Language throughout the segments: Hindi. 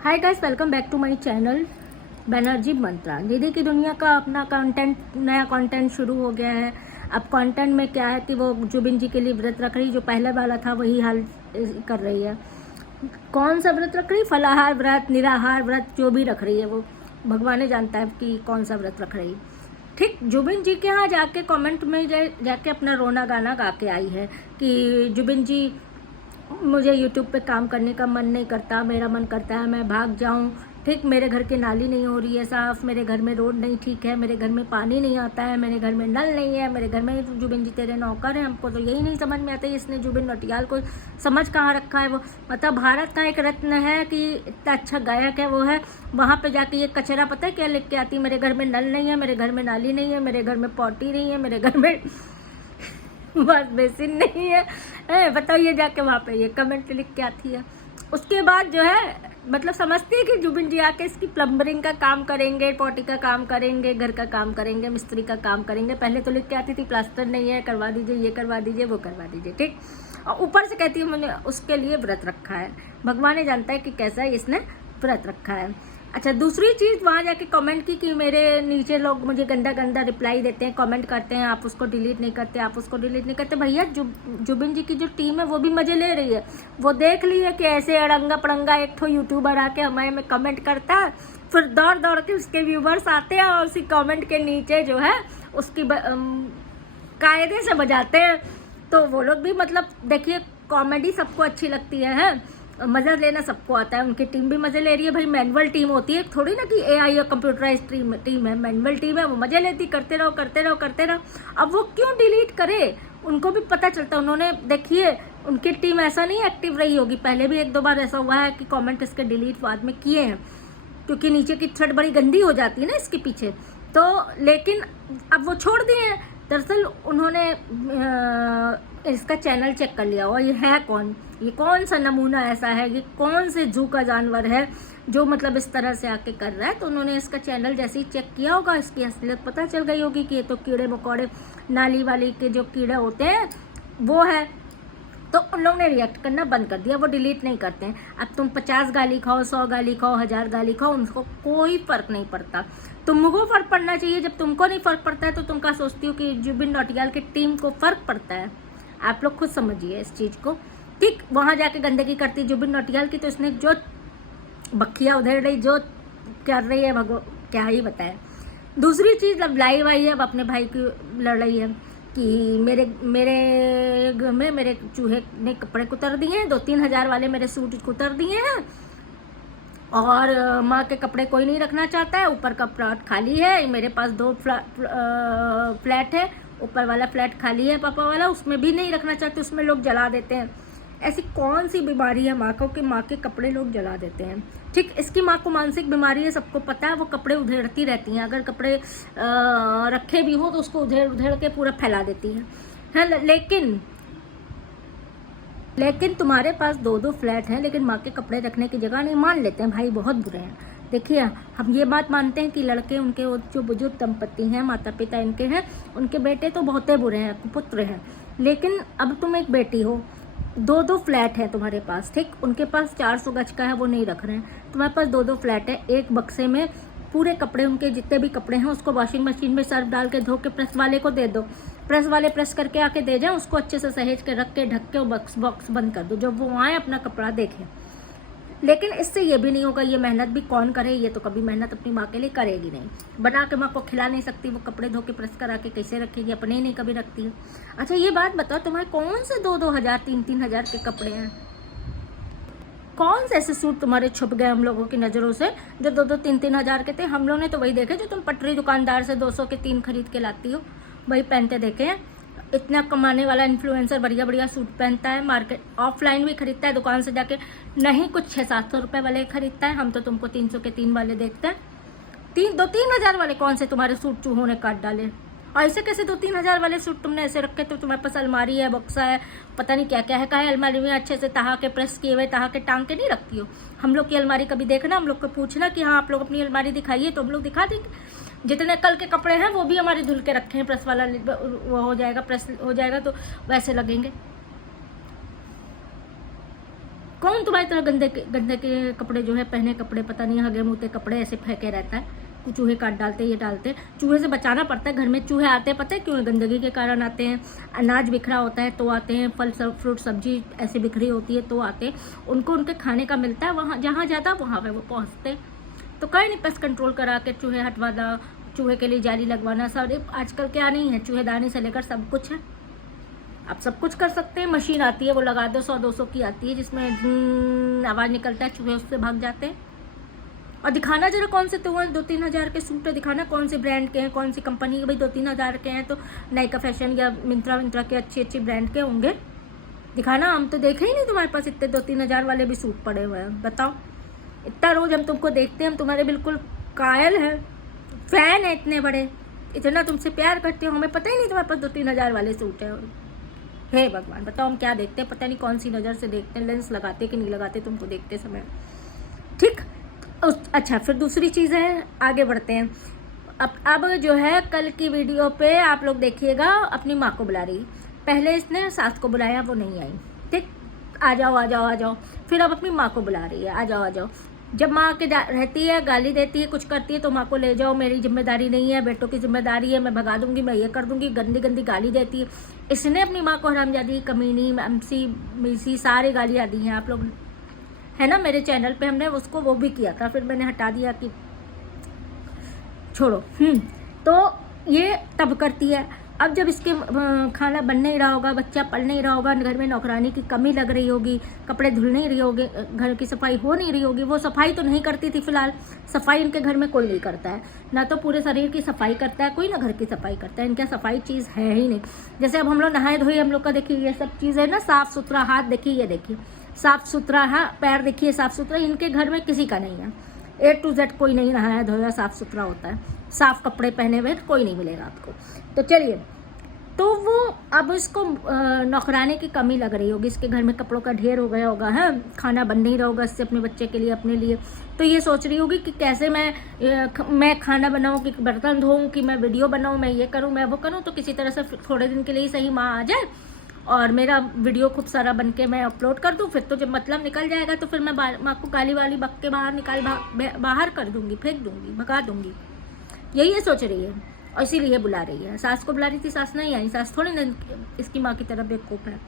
Hi guys, welcome back to my channel Banerjee mantra. दीदी की दुनिया का अपना नया कंटेंट शुरू हो गया है। अब कंटेंट में क्या है कि वो जुबिन जी के लिए व्रत रख रही, जो पहले वाला था वही हाल कर रही है। कौन सा व्रत रख रही? फलाहार व्रत, निराहार व्रत, जो भी रख रही है वो भगवान जानता है कि कौन सा व्रत रख रही। ठीक, जुबिन जी के यहाँ जाके कमेंट में जाके अपना रोना गाना गा के आई है कि जुबिन जी, मुझे यूट्यूब पे काम करने का मन नहीं करता, मेरा मन करता है मैं भाग जाऊं। ठीक, मेरे घर की नाली नहीं हो रही है साफ़, मेरे घर में रोड नहीं ठीक है, मेरे घर में पानी नहीं आता है, मेरे घर में नल नहीं है, मेरे घर में जुबिन जी तेरे नौकर हैं। हमको तो यही नहीं समझ में आता है इसने जुबिन नौटियाल को समझ कहाँ रखा है। वो मतलब भारत का एक रत्न है कि इतना अच्छा गायक है वो है, वहाँ पर जाके ये कचरा पता है क्या लिख के आती, मेरे घर में नल नहीं है, मेरे घर में नाली नहीं है, मेरे घर में पॉटी नहीं है, मेरे घर में बस बेसिन नहीं है। बताओ, ये जाके वहाँ पे ये कमेंट लिख के आती है। उसके बाद जो है मतलब समझती है कि जुबिन जी आके इसकी प्लम्बरिंग का काम करेंगे, पॉटी का काम करेंगे, घर का काम करेंगे, मिस्त्री का काम करेंगे। पहले तो लिख के आती थी प्लास्टर नहीं है, करवा दीजिए, ये करवा दीजिए, वो करवा दीजिए। ठीक, और ऊपर से कहती है मैंने उसके लिए व्रत रखा है। भगवान ने जानता है कि कैसा है इसने व्रत रखा है। अच्छा, दूसरी चीज़, वहाँ जाके कमेंट की कि मेरे नीचे लोग मुझे गंदा गंदा रिप्लाई देते हैं, कमेंट करते हैं, आप उसको डिलीट नहीं करते, आप उसको डिलीट नहीं करते। भैया, जुबिन जी की जो टीम है वो भी मज़े ले रही है। वो देख ली है कि ऐसे अड़ंगा पड़ंगा एक ठो यूट्यूबर आके हमारे में कमेंट करता है, फिर दौड़ दौड़ के उसके व्यूवर्स आते हैं और उसी कमेंट के नीचे जो है उसकी कायदे से बजाते हैं। तो वो लोग भी मतलब देखिए, कॉमेडी सबको अच्छी लगती है, मज़ा लेना सबको आता है। उनकी टीम भी मज़े ले रही है। भाई मैनुअल टीम होती है, थोड़ी ना कि एआई या कंप्यूटराइज टीम है। मैनुअल टीम है, वो मज़े लेती, करते रहो करते रहो करते रहो। अब वो क्यों डिलीट करे, उनको भी पता चलता है। उन्होंने देखिए, उनकी टीम ऐसा नहीं एक्टिव रही होगी, पहले भी एक दो बार ऐसा हुआ है कि कॉमेंट इसके डिलीट बाद में किए हैं, क्योंकि नीचे की थ्रेड बड़ी गंदी हो जाती है ना इसके पीछे। तो लेकिन अब वो छोड़ दिए हैं। दरअसल उन्होंने इसका चैनल चेक कर लिया और ये है कौन, ये कौन सा नमूना ऐसा है, ये कौन से जू का जानवर है जो मतलब इस तरह से आके कर रहा है। तो उन्होंने इसका चैनल जैसे ही चेक किया होगा, इसकी असलियत पता चल गई होगी कि ये तो कीड़े मकोड़े, नाली वाली के जो कीड़े होते हैं वो है। तो उन लोगों ने रिएक्ट करना बंद कर दिया, वो डिलीट नहीं करते हैं। अब तुम 50 गाली खाओ, 100 गाली खाओ, 1000 गाली खाओ, उनको कोई फ़र्क नहीं पड़ता। तुमको फ़र्क पड़ना चाहिए। जब तुमको नहीं फ़र्क पड़ता है तो तुम क्या सोचती हो कि जुबिन नौटियाल की टीम को फ़र्क पड़ता है? आप लोग खुद समझिए इस चीज़ को। ठीक, वहाँ जाके गंदगी करती जुबिन नौटियाल की, तो इसने जो बखिया उधेड़ रही, जो कर रही है, क्या ही बताए। दूसरी चीज़, अब लाइव आई है, अब अपने भाई की लड़ रही है कि मेरे घर में मेरे चूहे ने कपड़े कुतर दिए हैं, 2-3 हज़ार वाले मेरे सूट कुतर दिए हैं, और माँ के कपड़े कोई नहीं रखना चाहता है। ऊपर का प्लॉट खाली है, मेरे पास 2 फ्लैट है, ऊपर वाला फ्लैट खाली है पापा वाला, उसमें भी नहीं रखना चाहते, उसमें लोग जला देते हैं। ऐसी कौन सी बीमारी है माँ को कि माँ के कपड़े लोग जला देते हैं? ठीक, इसकी माँ को मानसिक बीमारी है, सबको पता है। वो कपड़े उधेड़ती रहती हैं, अगर कपड़े रखे भी हो तो उसको उधेड़ उधेड़ के पूरा फैला देती है। लेकिन तुम्हारे पास 2-2 फ्लैट हैं, लेकिन माँ के कपड़े रखने की जगह नहीं। मान लेते हैं भाई बहुत बुरे हैं। देखिए, हम ये बात मानते हैं कि लड़के, उनके जो बुजुर्ग दंपति हैं, माता पिता इनके हैं, उनके बेटे तो बहुत बुरे हैं, पुत्र हैं। लेकिन अब तुम एक बेटी हो, 2-2 फ्लैट हैं तुम्हारे पास। ठीक, उनके पास 400 गज का है, वो नहीं रख रहे हैं। तुम्हारे पास 2-2 फ्लैट है, एक बक्से में पूरे कपड़े, उनके जितने भी कपड़े हैं उसको वॉशिंग मशीन में सर्फ डाल के धो के प्रेस वाले को दे दो, प्रेस वाले प्रेस करके आके दे जाए, उसको अच्छे से सहेज के रख के ढक के बॉक्स बंद कर दो, जब वो आए अपना कपड़ा देखें। लेकिन इससे ये भी नहीं होगा, ये मेहनत भी कौन करे, ये तो कभी मेहनत अपनी माँ के लिए करेगी नहीं, बना के माँ को खिला नहीं सकती, वो कपड़े धो के प्रेस करा के कैसे रखेगी, अपने ही नहीं कभी रखती है। अच्छा, ये बात बताओ, तुम्हारे कौन से 2-2 हज़ार, 3-3 हज़ार के कपड़े हैं? कौन से ऐसे सूट तुम्हारे छुप गए हम लोगों की नज़रों से जो 2-2, 3-3 हज़ार के थे? हम लोगों ने तो वही देखे जो तुम पटरी दुकानदार से 200 के 3 खरीद के लाती हो, वही पहनते देखे हैं। इतना कमाने वाला इन्फ्लुएंसर बढ़िया बढ़िया सूट पहनता है, मार्केट ऑफलाइन भी खरीदता है, दुकान से जाके नहीं, कुछ 600-700 रुपये वाले खरीदता है। हम तो तुमको 300 के 3 वाले देखते हैं। 2-3 हज़ार वाले कौन से तुम्हारे सूट चूहों ने काट डाले? और ऐसे कैसे 2-3 हज़ार वाले सूट तुमने ऐसे रखे? तो तुम्हारे पास अलमारी है, बक्सा है, पता नहीं क्या क्या है। कहा है अलमारी में अच्छे से तहा के प्रेस किए हुए, तहा के टांग के नहीं रखती हो? हम लोग की अलमारी कभी देखना, हम लोग को पूछना कि हाँ आप लोग अपनी अलमारी दिखाइए, तो हम लोग दिखा देंगे। जितने कल के कपड़े हैं वो भी हमारे धुल के रखे हैं, प्रेस वाला वो हो जाएगा, प्रेस हो जाएगा तो वैसे लगेंगे। कौन तुम्हारी तरह गंदे के कपड़े जो है पहने कपड़े, पता नहीं हगे मुँह कपड़े ऐसे फेंके रहता है, कुछ चूहे काट डालते, ये डालते। चूहे से बचाना पड़ता है, घर में चूहे आते हैं, पता है क्यों? गंदगी के कारण आते हैं। अनाज बिखरा होता है तो आते हैं, फल फ्रूट सब्जी ऐसे बिखरी होती है तो आते हैं। उनको उनके खाने का मिलता है, वहाँ जहाँ जाता वहाँ पे वो पहुँचते। तो कहीं नहीं, पेस्ट कंट्रोल करा के चूहे हटवाना, चूहे के लिए जाली लगवाना, सारे आजकल क्या नहीं है, चूहेदानी से लेकर सब कुछ है। आप सब कुछ कर सकते हैं। मशीन आती है, वो लगा दो, 100-200 की आती है, जिसमें आवाज़ निकलता है, चूहे उससे भाग जाते हैं। और दिखाना जरा कौन से तो 2-3 हज़ार के सूट है, दिखाना कौन से ब्रांड के हैं, कौन सी कंपनी के। भाई 2-3 हज़ार के हैं तो नायका फैशन या मिंत्रा के अच्छे ब्रांड के होंगे, दिखाना। हम तो देखे ही नहीं तुम्हारे पास इतने 2-3 हज़ार वाले भी सूट पड़े हुए हैं। बताओ, इतना रोज हम तुमको देखते हैं, हम तुम्हारे बिल्कुल कायल हैं, फैन है इतने बड़े, इतना तुमसे प्यार करते हो, हमें पता ही नहीं तुम्हारे पास 2-3 हज़ार वाले सूट है। हे भगवान, बताओ हम क्या देखते हैं, पता नहीं कौन सी नज़र से देखते हैं, लेंस लगाते कि नहीं लगाते तुमको देखते समय। ठीक, अच्छा फिर दूसरी चीज़ है, आगे बढ़ते हैं। अब जो है कल की वीडियो पे आप लोग देखिएगा, अपनी माँ को बुला रही। पहले इसने सास को बुलाया, वो नहीं आई। ठीक, आ जाओ आ जाओ आ जाओ। फिर अब अपनी माँ को बुला रही है, आ जाओ आ जाओ। जब माँ के रहती है, गाली देती है, कुछ करती है तो माँ को ले जाओ, मेरी जिम्मेदारी नहीं है, बेटों की जिम्मेदारी है, मैं भगा दूंगी, मैं ये कर दूंगी, गंदी गंदी गाली देती है। इसने अपनी माँ को हरामजादी, कमीनी, अमसी, मीसी सारी गालियाँ दी हैं। आप लोग है ना, मेरे चैनल पे हमने उसको वो भी किया था, फिर मैंने हटा दिया कि छोड़ो। तो ये तब करती है। अब जब इसके खाना बन नहीं रहा होगा, बच्चा पल नहीं रहा होगा, घर में नौकरानी की कमी लग रही होगी, कपड़े धुल नहीं रही होगी, घर की सफाई हो नहीं रही होगी, वो सफाई तो नहीं करती थी। फिलहाल सफाई इनके घर में कोई नहीं करता है, ना तो पूरे शरीर की सफाई करता है कोई, ना घर की सफाई करता है। इनका सफाई चीज़ है ही नहीं। जैसे अब हम लोग नहाए धोए, हम लोग का देखिए ये सब चीज़ है ना, साफ़ सुथरा हाथ देखिए, ये देखिए साफ़ सुथरा पैर देखिए साफ़ सुथरा, इनके घर में किसी का नहीं है। A to Z कोई नहीं नहाया धोया साफ़ सुथरा होता है, साफ़ कपड़े पहने हुए कोई नहीं मिलेगा आपको। तो चलिए, तो वो अब इसको नौकरानी की कमी लग रही होगी, इसके घर में कपड़ों का ढेर हो गया होगा, है खाना बन नहीं रहा होगा इससे अपने बच्चे के लिए, अपने लिए। तो ये सोच रही होगी कि कैसे मैं खाना बनाऊँ, कि बर्तन धोऊँ, कि मैं वीडियो बनाऊँ, मैं ये करूँ, मैं वो करूँ। तो किसी तरह से थोड़े दिन के लिए ही सही माँ आ जाए और मेरा वीडियो खूब सारा बन के मैं अपलोड कर दूँ। फिर तो जब मतलब निकल जाएगा तो फिर मैं माँ को गाली वाली बक के बाहर कर दूँगी, फेंक दूँगी, भगा दूँगी। यही ये सोच रही है और इसीलिए बुला रही है। सास को बुला रही थी, सास नहीं आई। सास थोड़ी ना इसकी माँ की तरफ बेवकूफ़ है,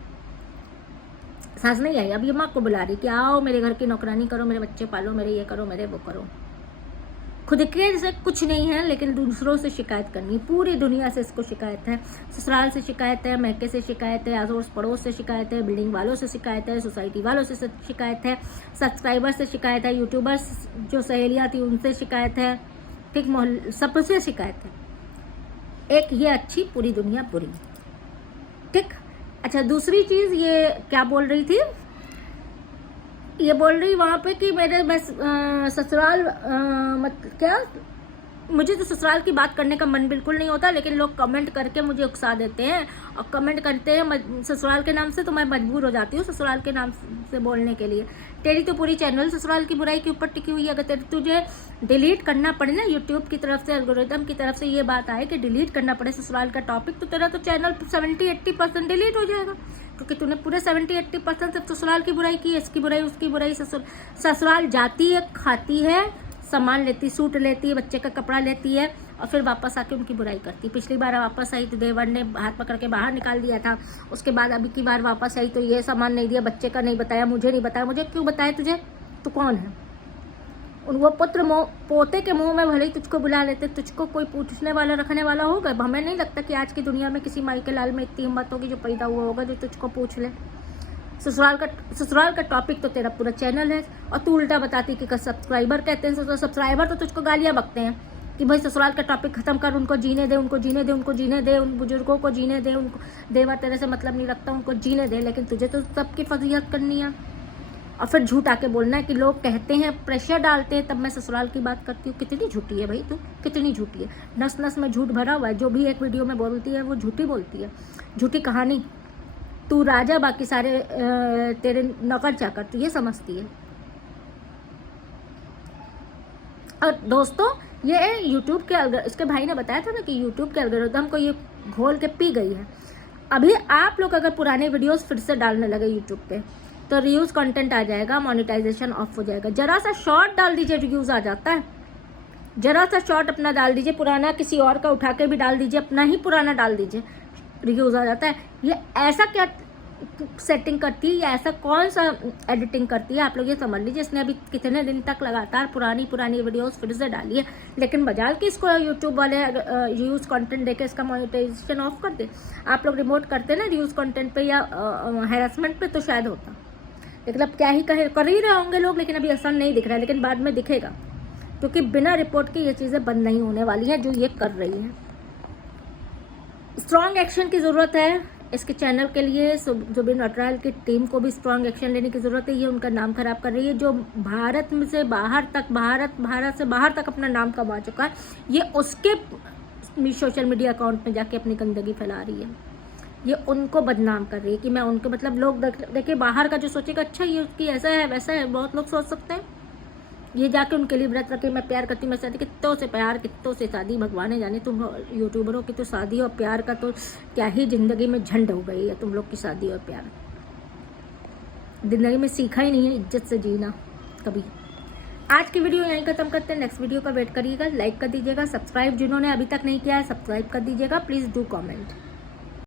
सास नहीं आई। अब ये माँ को बुला रही कि आओ मेरे घर की नौकरानी करो, मेरे बच्चे पालो, मेरे ये करो, मेरे वो करो। खुद के जैसे कुछ नहीं है, लेकिन दूसरों से शिकायत करनी। पूरी दुनिया से इसको शिकायत है, ससुराल से शिकायत है, मैके से शिकायत है, अड़ोस पड़ोस से शिकायत है, बिल्डिंग वालों से शिकायत है, सोसाइटी वालों से शिकायत है, सब्सक्राइबर से शिकायत है, यूट्यूबर्स जो सहेलियाँ थी उनसे शिकायत है, ठीक, मोहल्ले सबसे शिकायत है। एक ये अच्छी, पूरी दुनिया बुरी। ठीक, अच्छा दूसरी चीज़ ये क्या बोल रही थी, ये बोल रही वहाँ पे कि मेरे बस ससुराल क्या, मुझे तो ससुराल की बात करने का मन बिल्कुल नहीं होता, लेकिन लोग कमेंट करके मुझे उकसा देते हैं और कमेंट करते हैं ससुराल के नाम से, तो मैं मजबूर हो जाती हूँ ससुराल के नाम से बोलने के लिए। तेरी तो पूरी चैनल ससुराल की बुराई के ऊपर टिकी हुई है। अगर तुझे डिलीट करना पड़े ना, यूट्यूब की तरफ से, एल्गोरिथम की तरफ से ये बात आए कि डिलीट करना पड़े ससुराल का टॉपिक, तो तेरा तो चैनल 70-80% डिलीट हो जाएगा, क्योंकि तूने पूरे 70-80% सिर्फ ससुराल की बुराई की, इसकी बुराई, उसकी बुराई। ससुराल जाती है, खाती है, सामान लेती, सूट लेती है, बच्चे का कपड़ा लेती है और फिर वापस आके उनकी बुराई करती। पिछली बार वापस आई तो देवर ने हाथ पकड़ के बाहर निकाल दिया था, उसके बाद अभी की बार वापस आई तो ये सामान नहीं दिया, बच्चे का नहीं बताया, मुझे नहीं बताया। मुझे क्यों बताया तुझे? तू कौन है? वो पुत्र पोते के मुंह में भले ही तुझको बुला लेते, तुझको कोई पूछने वाला रखने वाला होगा? हमें नहीं लगता कि आज की दुनिया में किसी माई के लाल में इतनी हिम्मत होगी जो पैदा हुआ होगा जो तुझको पूछ ले। ससुराल का टॉपिक तो तेरा पूरा चैनल है और तू उल्टा बताती कि सब्सक्राइबर कहते हैं, सब्सक्राइबर तो तुझको गालियाँ बकते हैं कि भाई ससुराल का टॉपिक खत्म कर, उनको जीने दे, उनको जीने दे, उनको जीने दे, उन बुजुर्गों को जीने दे, उनको देवर तेरे से मतलब नहीं रखता, उनको जीने दे। लेकिन तुझे तो सबकी फजीहत करनी है और फिर झूठ आके बोलना है कि लोग कहते हैं, प्रेशर डालते हैं, तब मैं ससुराल की बात करती हूँ। कितनी झूठी है भाई तू, कितनी झूठी है। नस नस में झूठ भरा हुआ है, जो भी एक वीडियो में बोलती है वो झूठी बोलती है, झूठी कहानी। तू राजा, बाकी सारे तेरे नौकर चाकर, तू ये समझती है। और दोस्तों ये यूट्यूब के इसके भाई ने बताया था ना कि यूट्यूब के एल्गोरिथम को ये घोल के पी गई है। अभी आप लोग अगर पुराने वीडियोस फिर से डालने लगे यूट्यूब पे तो रीयूज कंटेंट आ जाएगा, मोनेटाइजेशन ऑफ हो जाएगा। जरा सा शॉर्ट डाल दीजिए, रीयूज आ जाता है। जरा सा शॉर्ट अपना डाल दीजिए, पुराना किसी और का उठा के भी डाल दीजिए, अपना ही पुराना डाल दीजिए, रीयूज आ जाता है। ये ऐसा क्या सेटिंग करती है, या ऐसा कौन सा एडिटिंग करती है, आप लोग ये समझ लीजिए। इसने अभी कितने दिन तक लगातार पुरानी वीडियोस फिर से डाली है, लेकिन बजाल कि इसको यूट्यूब वाले रीयूज कंटेंट देके इसका मोनेटाइजेशन ऑफ कर दे। आप लोग रिमोट करते ना रीयूज कंटेंट पे या हैरेसमेंट पे, तो शायद होता। लेकिन अब क्या ही कर ही रहे होंगे लोग, लेकिन अभी असर नहीं दिख रहा है, लेकिन बाद में दिखेगा, क्योंकि बिना रिपोर्ट के ये चीज़ें बंद नहीं होने वाली हैं जो ये कर रही हैं। स्ट्रॉन्ग एक्शन की ज़रूरत है इसके चैनल के लिए। जुबिन नौटियाल की टीम को भी स्ट्रॉन्ग एक्शन लेने की ज़रूरत है। ये उनका नाम खराब कर रही है, जो भारत से बाहर तक भारत से बाहर तक अपना नाम कमा चुका है, ये उसके सोशल मीडिया अकाउंट में जाके अपनी गंदगी फैला रही है। ये उनको बदनाम कर रही है कि मैं उनको, मतलब लोग देखिए बाहर का जो सोचेगा, अच्छा ये उसकी ऐसा है वैसा है, बहुत लोग सोच सकते हैं। ये जाके उनके लिए व्रत रखे, मैं प्यार करती हूँ, मैं शादी, कितों से प्यार कितों से शादी, भगवान ने जाने। तुम यूट्यूबरों की तो शादी और प्यार का तो क्या ही ज़िंदगी में झंड हो गई है तुम लोग की शादी और प्यार। ज़िंदगी में सीखा ही नहीं है इज्जत से जीना कभी। आज की वीडियो यहीं खत्म करते हैं, नेक्स्ट वीडियो का वेट करिएगा। लाइक कर दीजिएगा, सब्सक्राइब जिन्होंने अभी तक नहीं किया है सब्सक्राइब कर दीजिएगा, प्लीज़ डू कॉमेंट।